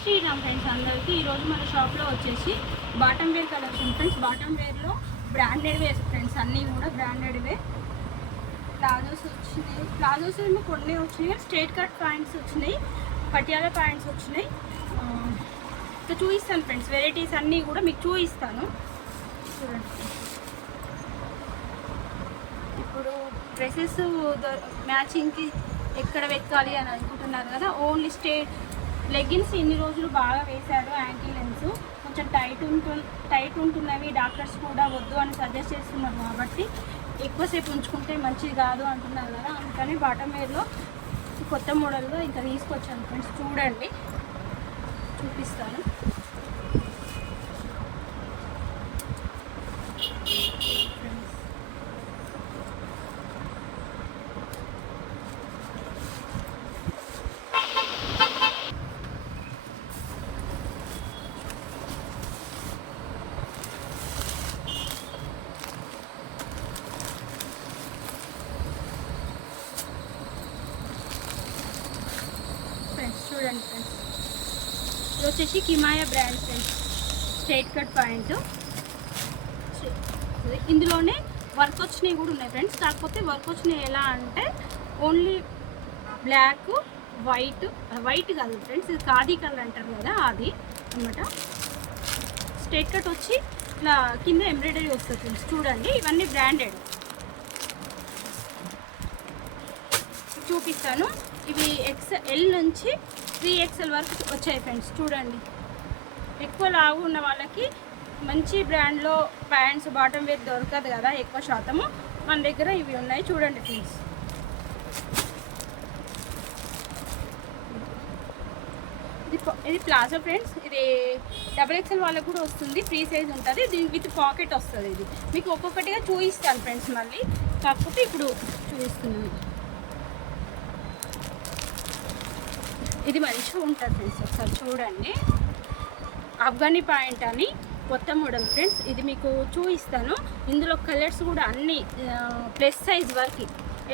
Sriram friends అందరికీ ఈరోజు మన షాప్లో వచ్చేసి bottom wear collection friends. Bottom వేర్లో బ్రాండెడ్ వేర్ ఫ్రెండ్స్, అన్నీ కూడా బ్రాండెడ్ వే. ప్లాజోస్ వచ్చినాయి, ప్లాజోస్ ఏమో కొన్ని వచ్చినాయి, స్ట్రేట్ కట్ ప్యాంట్స్ వచ్చినాయి, పటియాలా ప్యాంట్స్ వచ్చినాయి. ఇంకా చూపిస్తాను ఫ్రెండ్స్, వెరైటీస్ అన్నీ కూడా మీకు చూపిస్తాను చూడండి. ఇప్పుడు డ్రెస్సెస్ మ్యాచింగ్కి ఎక్కడ వెతకాలి అని అనుకుంటున్నారు కదా, ఓన్లీ స్ట్రేట్ లెగ్గిన్స్ ఇన్ని రోజులు బాగా వేశారు, యాంకిల్ లెన్స్ కొంచెం టైట్ ఉంటున్నవి, డాక్టర్స్ కూడా వద్దు అని సజెస్ట్ చేస్తున్నారు కాబట్టి ఎక్కువసేపు ఉంచుకుంటే మంచిది కాదు అంటున్నారు కదా, అందుకని బాటమ్ వేర్లో కొత్త మోడల్గా ఇంకా తీసుకొచ్చాను ఫ్రెండ్స్. చూడండి, చూపిస్తాను. చూడండి ఫ్రెండ్స్, ఇది వచ్చేసి Kimaya brand friends, straight cut point. ఇందులోనే వర్క్ వచ్చినవి కూడా ఉన్నాయి ఫ్రెండ్స్, కాకపోతే వర్క్ వచ్చినవి ఎలా అంటే ఓన్లీ బ్లాక్ వైట్ కాదు ఫ్రెండ్స్, ఇది ఖాదీ కలర్ అంటారు కదా, అది అనమాట. స్ట్రైట్ కట్ వచ్చి ఇట్లా కింద ఎంబ్రాయిడరీ వస్తుంది ఫ్రెండ్స్. చూడండి, ఇవన్నీ బ్రాండెడ్. చూపిస్తాను, ఇవి XL నుంచి 3XL వరకు వచ్చాయి ఫ్రెండ్స్. చూడండి, ఎక్కువ లావు ఉన్న వాళ్ళకి మంచి బ్రాండ్లో ప్యాంట్స్ బాటమ్ వేర్ దొరకదు కదా ఎక్కువ శాతము, మన దగ్గర ఇవి ఉన్నాయి. చూడండి ఫ్రెండ్స్, ఇది ప్లాజో ఫ్రెండ్స్, ఇది XXL వాళ్ళకు కూడా వస్తుంది, ఫ్రీ సైజ్ ఉంటుంది, దీనికి విత్ పాకెట్ వస్తుంది. ఇది మీకు ఒక్కొక్కటిగా చూపిస్తాను ఫ్రెండ్స్, మళ్ళీ కాకపోతే ఇప్పుడు చూపిస్తున్నాను. ఇది మంచిగా ఉంటుంది ఫ్రెండ్స్, ఒకసారి చూడండి. ఆఫ్ఘనీ ప్యాంట్ అని కొత్త మోడల్ ఫ్రెండ్స్, ఇది మీకు చూపిస్తాను. ఇందులో కలర్స్ కూడా అన్నీ ప్లస్ సైజ్ వరకు,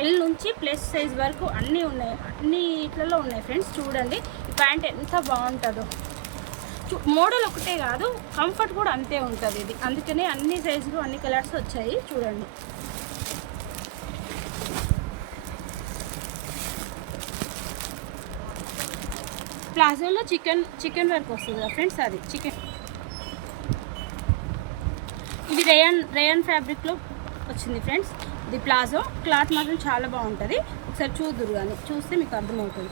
L నుంచి ప్లస్ సైజ్ వరకు అన్నీ ఉన్నాయి, అన్ని ఇట్లలో ఉన్నాయి ఫ్రెండ్స్. చూడండి ఈ ప్యాంట్ ఎంత బాగుంటుందో, మోడల్ ఒకటే కాదు కంఫర్ట్ కూడా అంతే ఉంటుంది ఇది, అందుకనే అన్ని సైజులు అన్ని కలర్స్ వచ్చాయి. చూడండి, ప్లాజోలో చికెన్ వర్క్ వస్తుంది కదా ఫ్రెండ్స్, అది చికెన్. ఇది రేయన్ ఫ్యాబ్రిక్లో వచ్చింది ఫ్రెండ్స్. ఇది ప్లాజో క్లాత్ మాత్రం చాలా బాగుంటుంది, ఒకసారి చూద్దురు కానీ చూస్తే మీకు అర్థమవుతుంది.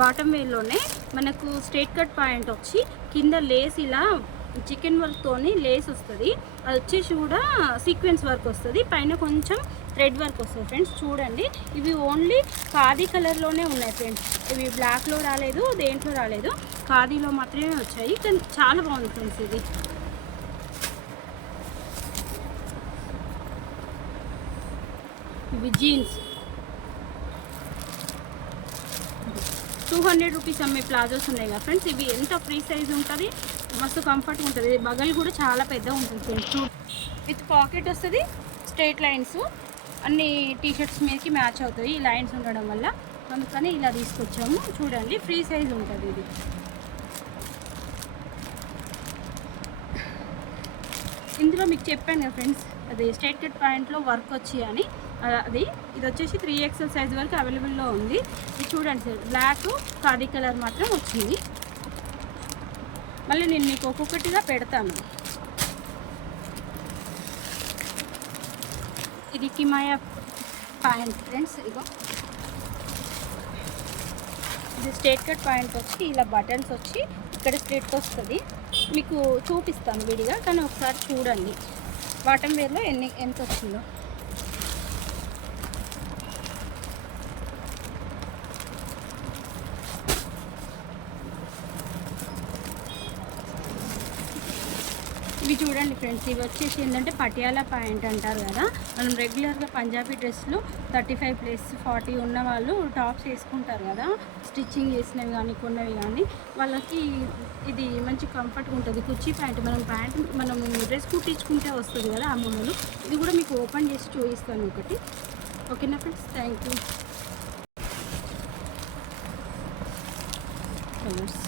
బాటమ్ వేర్లోనే మనకు స్ట్రైట్ కట్ పాయింట్ వచ్చి కింద లేస్ ఇలా చికెన్ వర్క్తోని లేస్ వస్తుంది, అది వచ్చేసి కూడా సీక్వెన్స్ వర్క్ వస్తుంది, పైన కొంచెం థ్రెడ్ వర్క్ వస్తుంది ఫ్రెండ్స్. చూడండి, ఇవి ఓన్లీ ఖాదీ కలర్లోనే ఉన్నాయి ఫ్రెండ్స్, ఇవి బ్లాక్లో రాలేదు, దేంట్లో రాలేదు, ఖాదీలో మాత్రమే వచ్చాయి, కానీ చాలా బాగుంది ఫ్రెండ్స్. ఇవి జీన్స్ 200 రూపీస్ అమ్మే ప్లాజోస్ ఉన్నాయి కదా ఫ్రెండ్స్, ఇవి ఎంత ఫ్రీ సైజ్ ఉంటుంది, మస్తు కంఫర్ట్గా ఉంటుంది, బగల్ కూడా చాలా పెద్దగా ఉంటుంది ఫ్రెండ్స్. విత్ పాకెట్ వస్తుంది, స్ట్రైట్ లైన్స్ అన్ని టీషర్ట్స్ మీదకి మ్యాచ్ అవుతాయి ఈ లైన్స్ ఉండడం వల్ల, అందుకని ఇలా తీసుకొచ్చాము. చూడండి, ఫ్రీ సైజ్ ఉంటుంది ఇది. ఇందులో మీకు చెప్పాను కదా ఫ్రెండ్స్, అది స్ట్రైట్ కట్ పాయింట్లో వర్క్ వచ్చి అని, ఇది వచ్చేసి 3XL సైజ్ వరకు అవైలబుల్లో ఉంది. ఇది చూడండి సార్, బ్లాక్ ఖాదీ కలర్ మాత్రం వచ్చింది. మళ్ళీ నేను మీకు ఒక్కొక్కటిగా పెడతాను. ఇది కిమాయా ప్యాంట్ ఫ్రెండ్స్, ఇగో ఇది స్ట్రైట్ కట్ ప్యాంట్ వచ్చి ఇలా బటన్స్ వచ్చి ఇక్కడ స్ట్రైట్ వస్తుంది, మీకు చూపిస్తాను విడిగా, కానీ ఒకసారి చూడండి బాటమ్ వేర్లో ఎంత వచ్చిందో. ఇవి చూడండి ఫ్రెండ్స్, ఇవి వచ్చేసి ఏంటంటే పటియాలా ప్యాంట్ అంటారు కదా, మనం రెగ్యులర్గా పంజాబీ డ్రెస్లు 35+40 ఉన్న వాళ్ళు టాప్స్ వేసుకుంటారు కదా, స్టిచ్చింగ్ చేసినవి కానీ కొన్నవి కానీ, వాళ్ళకి ఇది మంచి కంఫర్ట్గా ఉంటుంది. కుర్చీ ప్యాంట్, మనం డ్రెస్ కుట్టించుకుంటే వస్తుంది కదా ఆ మోడల్. ఇది కూడా మీకు ఓపెన్ చేసి చూపిస్తాను ఒకటి, ఓకేనా ఫ్రెండ్స్? Thank you. కలర్స్.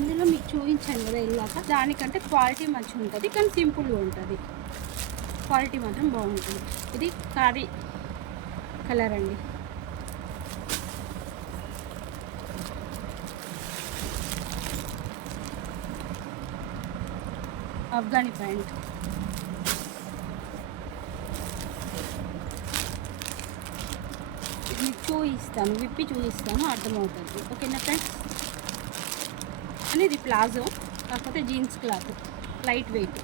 ఇందులో మీకు చూపించాను కదా ఇలాక, దానికంటే క్వాలిటీ మంచిగా ఉంటుంది కానీ సింపుల్గా ఉంటుంది. క్వాలిటీ మాత్రం బాగుంటుంది. ఇది ఖాదీ కలర్ అండి. అఫ్ఘానీ ప్యాంట్. మీకు చూపిస్తాను, విప్పి చూపిస్తాను, అర్థమవుతుంది. ఓకేనా ఫ్రెండ్స్. అని ఇది ప్లాజో, కాకపోతే జీన్స్ క్లాత్, లైట్ వెయిట్.